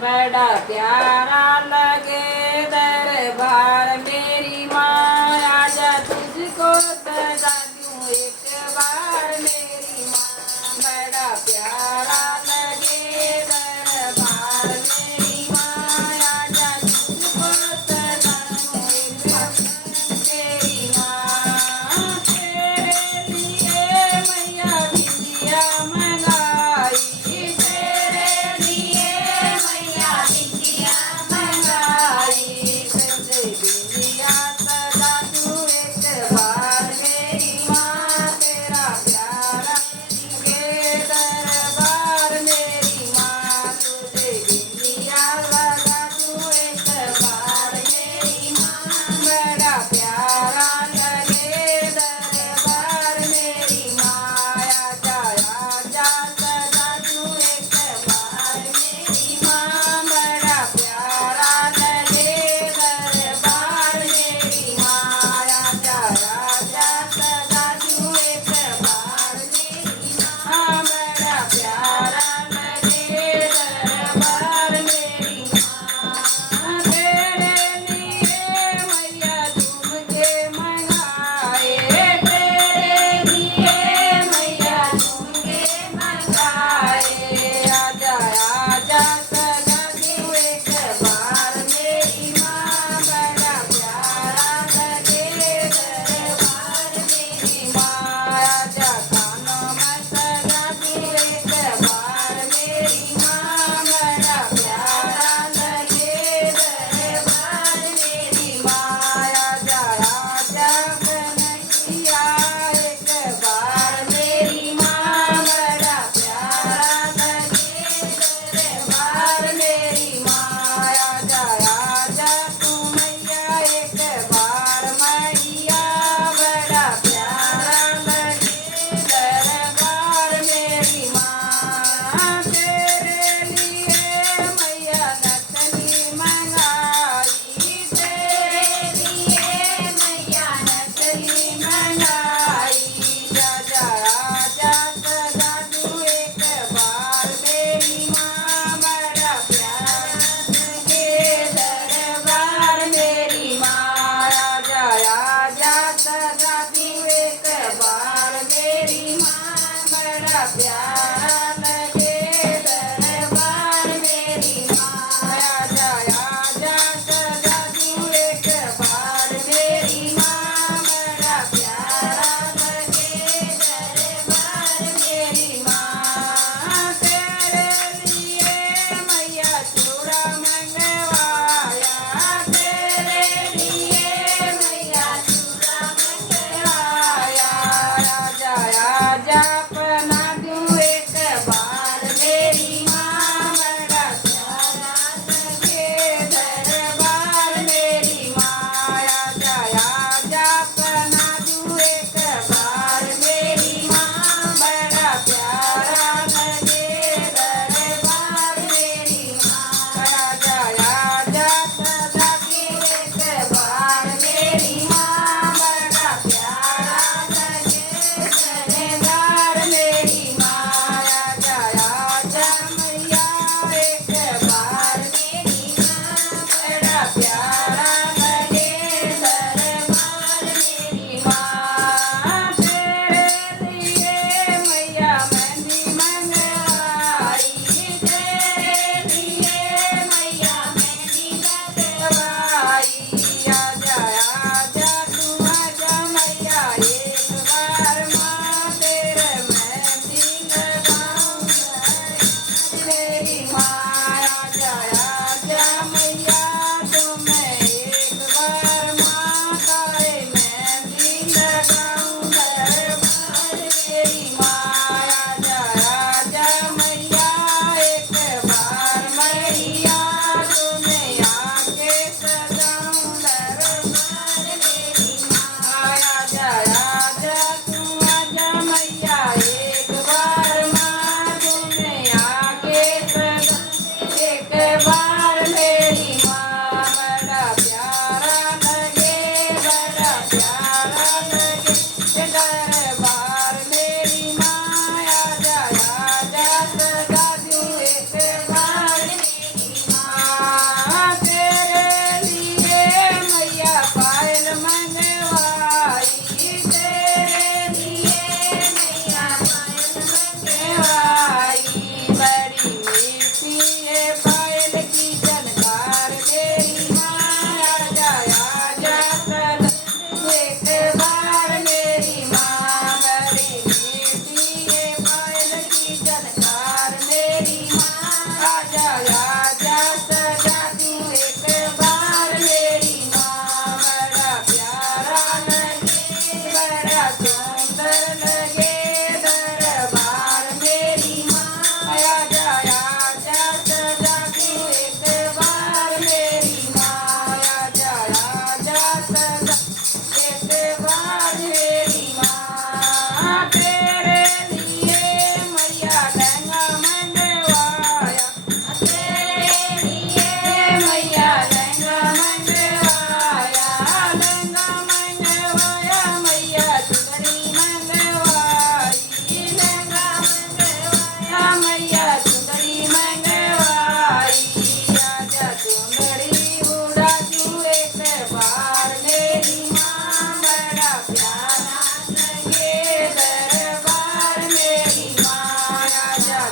बड़ा प्यारा लगे दरबार मेरी माँ, आजा तुझको सजा दूं एक बार मेरी माँ। बड़ा प्यारा लगे दरबार मेरी माँ, आजा तुझको सजा दूं एक बार मेरी माँ। तेरे लिए मैया बिंदिया मंगाई, तेरे लिए मैया बिंदिया मंगाई।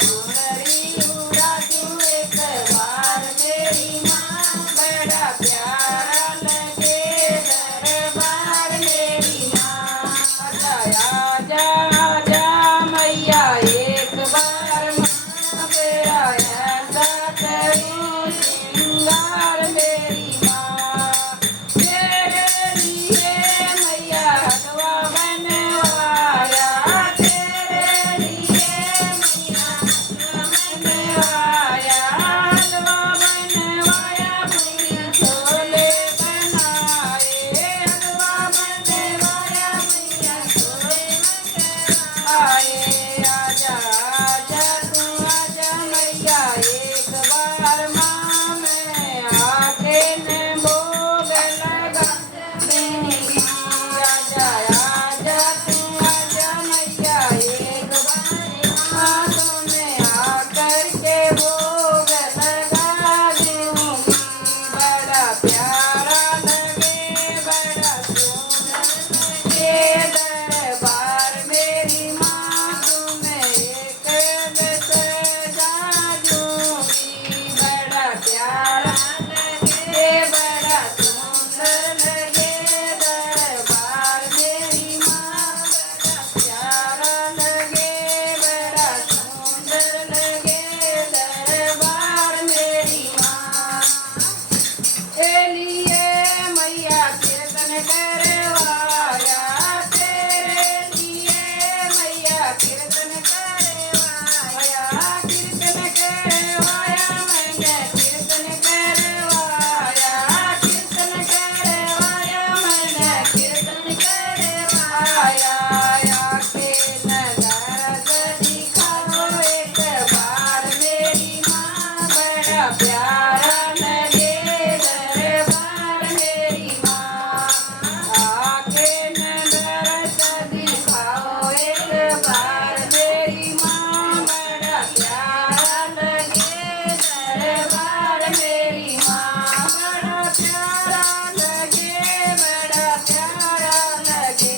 सुंदरी उड़ा दूं एक बार मेरी माँ बड़ा प्यारा लगे दरबार मेरी माँ आजा आजा मैया एक बार माँ मेरा ऐसा करूं श्रृंगार मेरी माँ तेरे लिए मैया हलवा बनवाया तेरे लिए मैया हलवा बनवाया हलवा बनवाया पूरी छोले बनाए हलवा बनवाया मैया छोले बनाए आजा आजा तू आजा मैया एक बार माँ मैं आके न भोग लगा मेरी आजा आजा तू आजा मैया एक बार माँ तुम्हें आकर के भोग लगा दूंगी बड़ा प्यारा लगे बड़ा सुंदर लगे दरबार मेरी माँ तुम्हें एक सजा दूंगी बड़ा प्यारा लगे बड़ा सुंदर लगे दरबार मेरी माँ बड़ा प्यारा लगे बड़ा सुंदर लगे दरबार मेरी माँ लिए मैया कीर्तन करवाया तेरे लिए मैया कीर्तन करवाया कीर्तन करवाया मैंने कीर्तन करवाया कीर्तन करवाया मैंने कीर्तन करवाया आके नजर दिखाओ एक बार मेरी माँ बड़ा प्यारा लगे दरबार मेरी माँ आके नजर दिखाओ एक बार मेरी माँ बड़ा प्यारा लगे दरबार मेरी माँ बड़ा प्यारा लगे बड़ा प्यारा लगे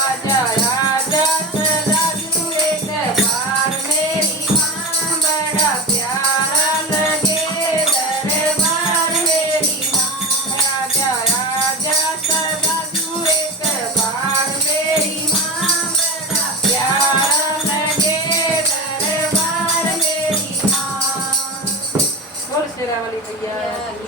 आजा आजा सदा तू एक बार मेरी माँ बड़ा प्यारा लगे दरबार मेरी माँ आजा आजा सदा तू एक बार मेरी माँ बड़ा प्यारा लगे दरबार मेरी माँ बोल शेरा वाली भैया